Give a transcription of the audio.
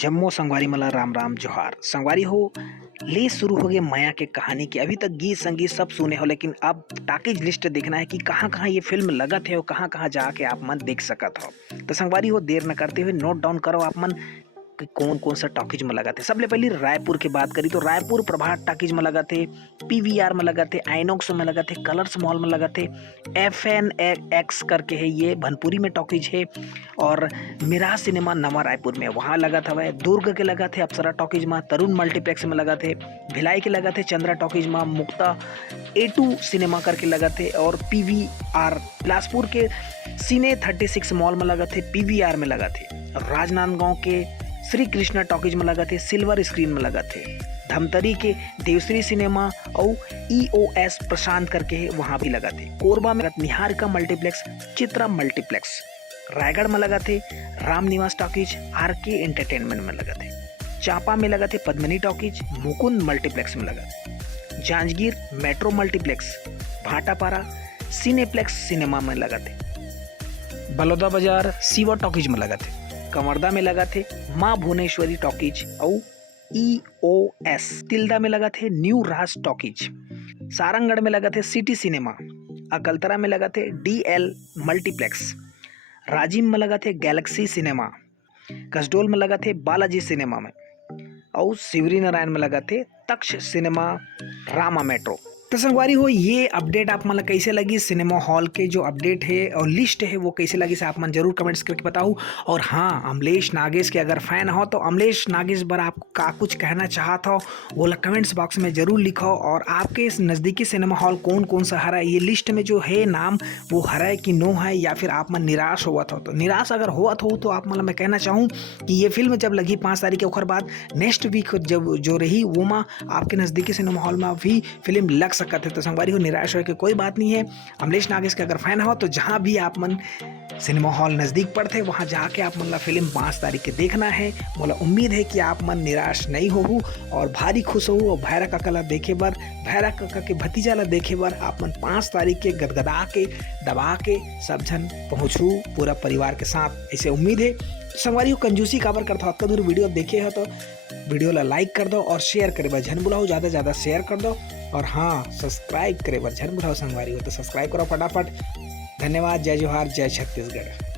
जम्मो संगवारी मला राम राम जोहार। संगवारी हो ले शुरू हो गए माया के कहानी के। अभी तक गीत संगीत सब सुने हो, लेकिन अब टाकीज लिस्ट देखना है कि कहाँ कहाँ ये फिल्म लगत है और कहाँ कहाँ जाके आप मन देख सकत हो। तो संगवारी हो देर न करते हुए नोट डाउन करो आप मन कि कौन कौन सा टॉकीज में लगा थे। सबले पहले रायपुर की बात करी तो रायपुर प्रभात टॉकीज में लगा थे, पीवीआर में लगा थे, आइनॉक्स में लगा थे, कलर्स मॉल में लगा थे, FNX करके है ये भनपुरी में टॉकीज है, और मिराज सिनेमा नवा रायपुर में वहाँ लगा था। वह दुर्ग के लगा थे अप्सरा टॉकीज में, तरुण मल्टीप्लेक्स में लगा थे, भिलाई के लगा थे चंद्रा टॉकीज में, मुक्ता A2 सिनेमा करके लगा थे, और PVR बिलासपुर के सीने 36 मॉल में लगा थे, PVR में लगा थे, राजनांदगांव के श्री कृष्णा टॉकीज में लगा थे, सिल्वर स्क्रीन में लगा थे, धमतरी के देवश्री सिनेमा और EOS प्रशांत करके है वहाँ भी लगा थे, कोरबा में निहारिका मल्टीप्लेक्स, चित्रा मल्टीप्लेक्स, रायगढ़ में लगा थे Ram Niwas talkies, RK entertainment में लगा थे, चांपा में लगा थे पद्मिनी टॉकीज, मुकुंद मल्टीप्लेक्स में लगा थे, Janjgir metro multiplex, Bhatapara cineplex cinema में लगा थे, बलौदा बाजार सीवा टॉकीज में लगा थे, कंवरदा में लगा थे माँ भुवनेश्वरी टॉकीज और EOS, तिल्दा में लगा थे न्यू राज टॉकीज, सारंगगढ़ में लगा थे सिटी सिनेमा, अकलतरा में लगा थे DL मल्टीप्लेक्स, राजिम में लगा थे गैलेक्सी सिनेमा, कसडोल में लगा थे बालाजी सिनेमा में, और शिवरी नारायण में लगा थे तक्ष सिनेमा रामा मेट्रो। तो संगवारी हो ये अपडेट आप मतलब कैसे लगी, सिनेमा हॉल के जो अपडेट है और लिस्ट है वो कैसे लगी से आप मन जरूर कमेंट्स करके बताओ। और हाँ, अमलेश नागेश के अगर फैन हो तो अमलेश नागेश पर आप का कुछ कहना चाहत हो वो कमेंट्स बॉक्स में ज़रूर लिखो। और आपके इस नज़दीकी सिनेमा हॉल कौन कौन सा हरा ये लिस्ट में जो है नाम वो हरा है कि नो है, या फिर आप मन निराश हुआ था। तो निराश अगर हुआ हो तो आप मतलब मैं कहना चाहूँ कि ये फिल्म जब लगी 5 तारीख के उखर बाद नेक्स्ट वीक जब जो रही वो माँ आपके नज़दीकी सिनेमा हॉल में भी फिल्म लग सकते हैं। तो संगवारी हो निराश हो के कोई बात नहीं है। अमलेश नागेश के अगर फैन हो तो जहां भी आप मन सिनेमा हॉल नज़दीक पड़ते वहां जाके आप मन फिल्म 5 तारीख के देखना है। मोला उम्मीद है कि आप मन निराश नहीं हो और भारी खुश हो। और भैरा काका ला देखे बर, भैरा काका के भतीजा ला देखे बर आप मन 5 तारीख के गदगदा के दबा के सब जन पहुँचू पूरा परिवार के साथ, ऐसे उम्मीद है। संगवारी हो कंजूसी काबर करता हो, दूर वीडियो देखे हो तो वीडियो ला लाइक कर दो और शेयर करे बर झन बुलाओ, ज़्यादा से ज़्यादा शेयर कर दो। और हाँ, सब्सक्राइब करे बर झन बुलाओ संगवारी हो तो सब्सक्राइब करो फटाफट। धन्यवाद। जय जोहार, जय छत्तीसगढ़।